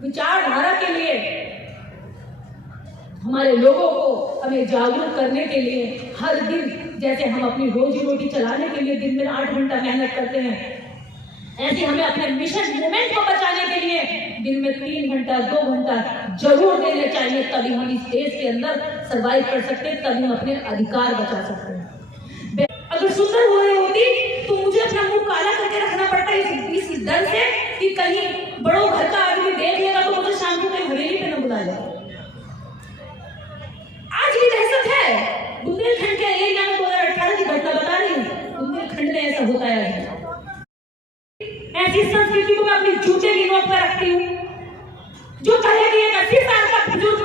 विचारधारा के लिए, हमारे लोगों को हमें जागरूक करने के लिए हर दिन, जैसे हम अपनी रोजी रोटी चलाने के लिए दिन में 8 घंटा मेहनत करते हैं, ऐसे हमें अपने मिशन मूवमेंट को बचाने के लिए दिन में 3 घंटा 2 घंटा जरूर देने चाहिए। तभी हम इस देश के अंदर सरवाइव कर सकते हैं, तभी हम अपने अधिकार बचा सकते हैं। अगर सुंदर हो रही होती तो मुझे अपना मुंह काला करके रखना पड़ता है इस डर से कि कहीं बड़ों घर का आदमी देख लेगा तो मुझे शाम को कहीं हवेली पे न बुला जाए। आज भी दहशत है। बुंदेलखंड के एरिया में 2018 की घटना बता रही हूँ, बुंदेलखंड में ऐसा होता है। ऐसी संस्कृति को मैं अपनी जूते की नोक पर रखती हूँ जो कहेगी एक 80 साल का बुजुर्ग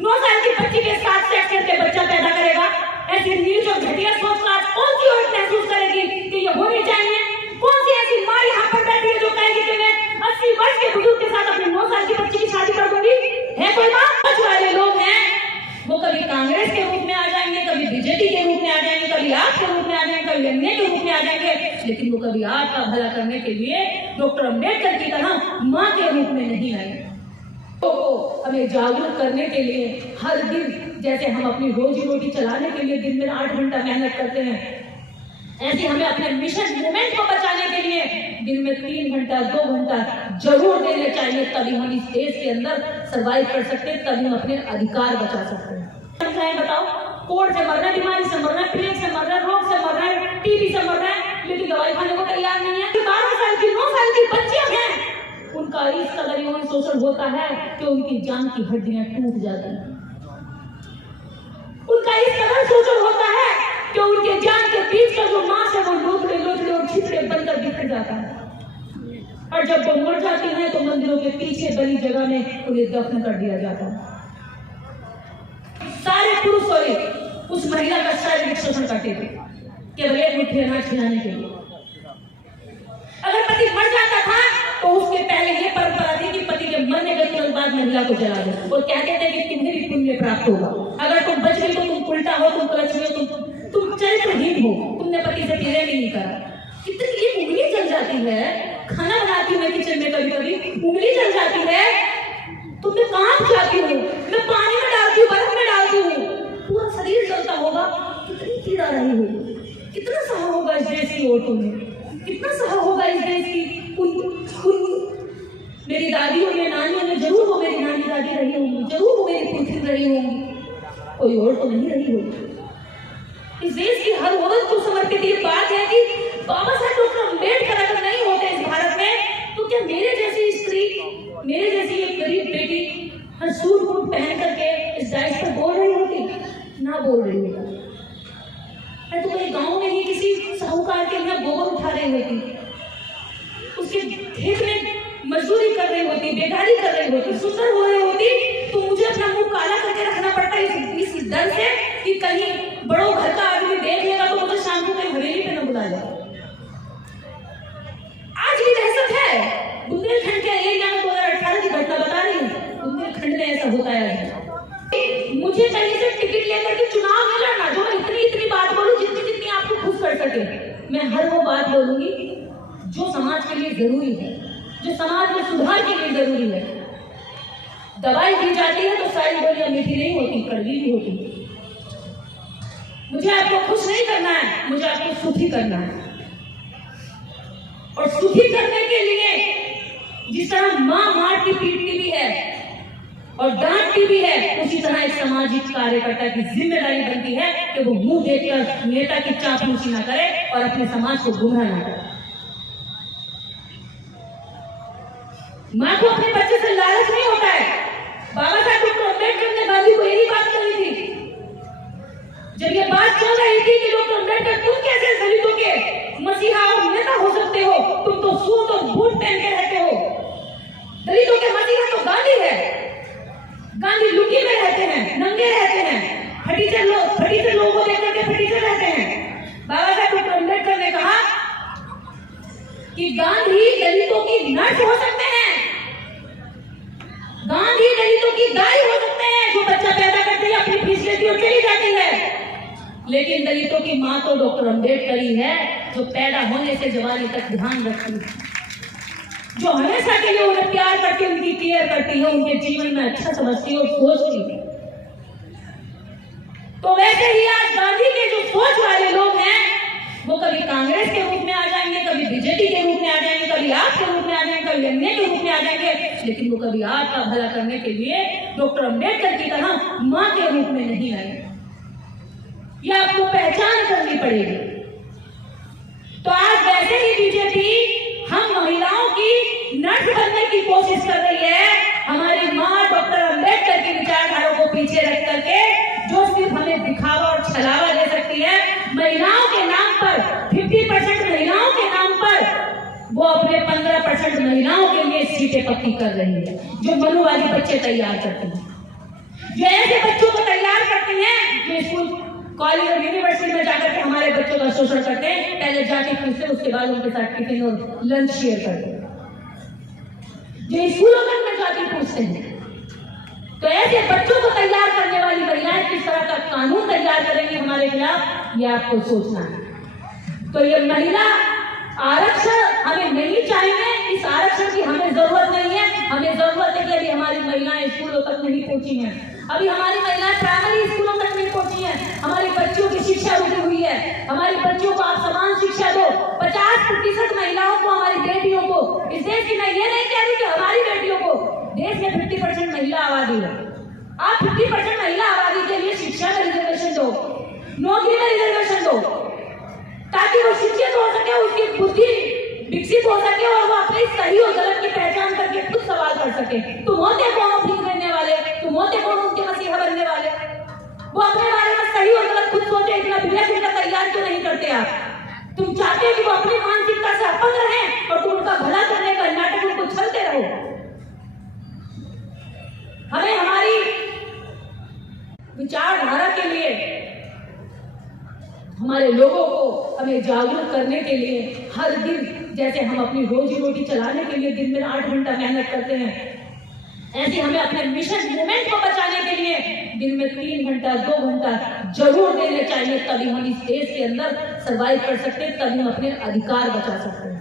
9 साल की बच्ची के साथ सेक्स करके बच्चा पैदा करेगा। ऐसी नीच और घटिया सोच का आज कौन सी औरत महसूस करेगी कि ये होनी चाहिए? कौन सी ऐसी माँ यहाँ पर बैठी है जो कहेगी कि मैं 80 वर्ष के बुजुर्ग के साथ अपनी 9 साल की बच्ची की शादी कर दूंगी? है कोई माँ? कुछ वाले लोग हैं वो कभी कांग्रेस के रूप में आ जाएंगे, कभी बीजेपी के रूप में आ जाएंगे, कभी आप के रूप में आ जाएंगे, कभी अन्य के रूप में आ जाएंगे, लेकिन वो कभी आपका भला करने के लिए डॉक्टर अम्बेडकर की तरह माँ के रूप में नहीं आए। तो हमें जागरूक करने के लिए हर दिन, जैसे हम अपनी रोजी रोटी चलाने के लिए दिन में 8 घंटा मेहनत करते हैं, ऐसे हमें अपने मिशन मूवमेंट को बचाने के लिए दिन में 3 घंटा 2 घंटा जरूर देने चाहिए। तभी हम इस देश के अंदर सरवाइव कर सकते हैं, तभी हम अपने अधिकार बचा सकते हैं। बताओ, कोविड से मर रहा है, बीमारी से मर रहा है, प्लेग से मर रहा है, रोग से मर रहा है, टीबी से मर रहा है, लेकिन दवाई खाने को तैयार नहीं है। 12 साल की 9 साल की बच्चियां हैं, उनका इस कदर यौन शोषण होता है कि उनकी जान की हड्डियां टूट जाती हैं। उनका इस कदर शोषण होता है कि उनके जान के बीच का जो मांस है वो लोथड़े लोथड़े और छिपड़े बनकर बिखर जाता है। और जब वो मर जाती है तो मंदिरों के पीछे बनी जगह में उन्हें दफन कर दिया जाता है। सारे पुरुष उस महिला का शारीरिक शोषण करते थे केवल एक मुट्ठी अनाज खिलाने के लिए। अगर पति मर जाता था तो उसके पहले ये परंपरा थी कि पति के मरने के तुरंत बाद महिला को जला दो और कहते थे कि तुम्हें भी पुण्य प्राप्त होगा। अगर तुम बच गई तो तुम उल्टा हो, तुम कलछी हो, तुम चरित्रहीन हो, तुमने पति से प्रेम ही नहीं करा। कितनी ये उंगली जल जाती है, खाना बनाती हूँ मैं किचन में, कभी कभी उंगली जल जाती है, तुमने काम जाती हूँ, मैं पानी में डालती हूँ, बर्फ में डालती हूँ, पूरा शरीर जलता होगा। कितनी पीड़ा रही होगी, कितना सहा होगा इस देश की औरतों ने, कितना सहा होगा इस देश की मेरी दादियों ने, नानियों ने, जरूर वो मेरी नानी दादी रही होंगी, जरूर वो मेरी पुरखिन रही होंगी, कोई और तो नहीं रही होगी। इस देश की हर औरत को समर्पित ये बात है कि बाबा साहब डॉक्टर अम्बेडकर अगर नहीं होते इस भारत में तो क्या मेरे जैसी स्त्री, मेरे जैसी एक गरीब बेटी हर सूट बूट पहन करके इस दाइश पर बोल रही होती? ना बोल रही होती। मैं तो मेरे गाँव में ही किसी साहूकार के यहाँ गोबर उठा रही होती, उसके खेत में मजदूरी कर रही होती, बेगारी कर रही होती, सुंदर हो रही होती, तो मुझे अपना मुंह काला करके रखना पड़ता है इस डर से कि कहीं बड़ों घर का आदमी देख लेगा तो मुझे शाम को कहीं हवेली पे न बुला जाए। आज भी दहशत है। बुंदेलखंड के एरिया में 2018 की घटना बता रही हूँ, बुंदेलखंड में ऐसा होता है। मुझे कहीं से टिकट लेकर के चुनाव में लड़ना, जो मैं इतनी बात बोलूं जितनी आपको खुश कर सके, मैं हर वो बात बोलूंगी जो समाज के लिए जरूरी है, जो समाज में सुधार के लिए जरूरी है। दवाई दी जाती है तो सारी गोलियां मीठी नहीं होती, कड़वी भी होती। मुझे आपको खुश नहीं करना है, मुझे आपको सुखी करना है। और सुखी करने के लिए जिस तरह माँ मारती पीटती भी है और डांटती भी है, उसी तरह एक सामाजिक कार्यकर्ता की जिम्मेदारी बनती है कि वो मुंह देखकर नेता की चापलूसी ना करे और अपने समाज को गुमराह ना करे। माँ को अपने बच्चे से लालच नहीं होता है। बाबा साहब डॉक्टर अम्बेडकर ने गांधी को यही बात कही थी जब ये बात चल रही थी कि डॉक्टर अम्बेडकर तुम कैसे दलितों के मसीहा और नेता हो सकते हो, तुम तो सूट और बूट पहन के रहते हो। दलितों के मसीहा तो गांधी है, गांधी लुंगी में रहते हैं, नंगे रहते हैं, फटीचर लोगों को देखकर के फटीचर रहते हैं। बाबा साहब डॉक्टर अम्बेडकर ने कहा कि गांधी दलितों की नर्स हो सकते हैं, गांधी दलितों की दाई हो सकते हैं जो बच्चा पैदा करती है, अपनी फीस लेती और चली जाती है, लेकिन दलितों की मां तो डॉक्टर अम्बेडकर ही है जो पैदा होने से जवानी तक ध्यान रखती है। जो हमेशा के लिए उन्हें प्यार करती है, उनकी केयर करती है, उनके जीवन में अच्छा समझती है और सोचती है। तो वैसे ही आज गांधी के जो सोच वाले लोग हैं वो कभी कांग्रेस के रूप में आ जाएंगे, कभी बीजेपी के रूप में आ जाएंगे, कभी आप के रूप में आ जाएंगे, कभी अन्य के रूप में आ जाएंगे, लेकिन वो कभी आपका भला करने के लिए डॉक्टर अंबेडकर की तरह मां के रूप में नहीं आएंगे। ये आपको पहचान करनी पड़ेगी। तो आज वैसे ही बीजेपी हम महिलाओं की नर्स बनने की कोशिश कर रही है, हमारी मां डॉक्टर अंबेडकर की विचारधारा को पीछे रख करके, जो सिर्फ हमें दिखावा और छलावा दे सकती है। महिलाओं के नाम पर 50% महिलाओं के नाम पर वो अपने 15% महिलाओं के लिए सीटें पक्की कर रही है, जो मनुवादी बच्चे तैयार करते हैं, जो ऐसे बच्चों को तैयार करती हैं जो स्कूल कॉलेज और यूनिवर्सिटी में जाकर के हमारे बच्चों का शोषण करते हैं। पहले जाके पूछते, उसके बाद उनके साथ टिफिन और लंच शेयर करते हैं, जो स्कूलों में जाके पूछते हैं। तो ऐसे बच्चों को तैयार करने वाली महिलाएं किस तरह का कानून तैयार करेंगी हमारे खिलाफ, ये आपको सोचना है। तो ये महिला आरक्षण हमें नहीं चाहिए, इस आरक्षण की हमें जरूरत नहीं है। हमें जरूरत है कि अभी हमारी महिलाएं स्कूलों तक नहीं पहुंची हैं, अभी हमारी महिलाएं प्राइमरी स्कूलों तक नहीं पहुंची हैं, हमारी बच्चियों की शिक्षा रुकी हुई है। हमारी बच्चियों को आप समान शिक्षा दो। 50% महिलाओं को, हमारी बेटियों को, इस देश की, मैं ये नहीं कह रही कि हमारी बेटियों को, देश में 50% महिला आबादी है, आप 50% महिला आबादी के लिए शिक्षा में रिजर्वेशन दो, नौकरी में रिजर्वेशन दो, ताकि वो शिक्षित हो सके, उसकी बुद्धि विकसित हो सके और वो अपने सही और गलत की पहचान करके खुद सवाल कर सके। तुम होते कौन भीख देने वाले, तुम होते कौन उनके मसीहा बनने वाले? वो अपने बारे में सही और गलत खुद सोचे, इतना बिना शिक्षा तैयार क्यों नहीं करते आप? तुम चाहते हो कि वो अपनी मानसिकता से अपंग रहे और तुम उनका भला करने का नाटक उनको चलते रहो। हमें हमारी विचारधारा के लिए, हमारे लोगों को हमें जागरूक करने के लिए हर दिन, जैसे हम अपनी रोजी रोटी चलाने के लिए दिन में 8 घंटा मेहनत करते हैं, ऐसे हमें अपने मिशन मूवमेंट को बचाने के लिए दिन में 3 घंटा 2 घंटा जरूर देने चाहिए। तभी हम इस देश के अंदर सर्वाइव कर सकते हैं, तभी हम अपने अधिकार बचा सकते हैं।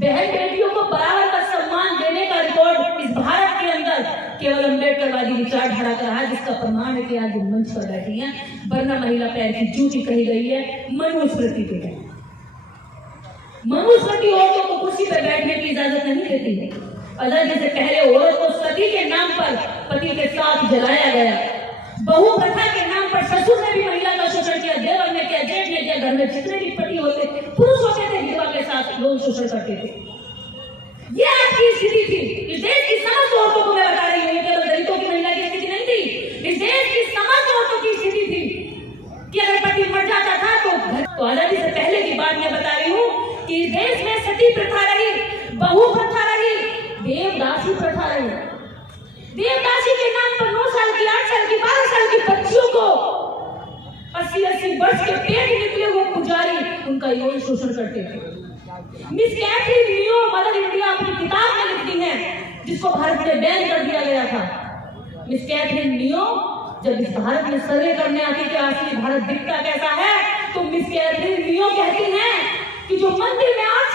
बहन बेटियों को बराबर का सम्मान देने का रिकॉर्ड इस भारत के अंदर केवल अंबेडकरवादी विचारधारा का है, जिसका प्रमाण है कि आज जो मंच पर बैठी हैं, वरना महिला पैर की जूती कही गई है मनुस्मृति के तहत। मनुस्मृति औरतों को कुर्सी पर बैठने की इजाजत नहीं देती है। आजादी से पहले औरत को सती के नाम पर पति के साथ जलाया गया, बहु प्रथा के नाम पर ससुर ने भी महिला का शोषण किया, देवर ने किया, जेठ ने किया, घर में जितने भी पति होते पुरुष होते थे, विधवा के साथ लोग शोषण करते थे। ये आज की स्थिति थी। इस देश की समस्त औरतों को मैं बता रही हूँ, केवल दलितों की महिला की स्थिति नहीं थी, इस देश की समस्त औरतों की स्थिति थी कि अगर पति मर जाता था तो आजादी से पहले की बात मैं बता रही हूँ कि इस देश में सती प्रथा रही, बहु प्रथा रही, देवदासी प्रथा रही। देवदासी के नाम पर 9 साल की, 8 साल की, 12 साल की बच्चियों को 80-80 वर्ष के पेट निकले हुए पुजारी उनका यौन शोषण करते थे। मिस कैथरीन लियो मदर इंडिया अपनी किताब में लिखती हैं, जिसको भारत में बैन कर दिया गया था। मिस कैथरीन लियो जब इस भारत में सर्वे करने आती कि असली भारत दिखता कैसा है, तो मिस कैथरीन लियो कहती हैं कि जो मंदिर में 8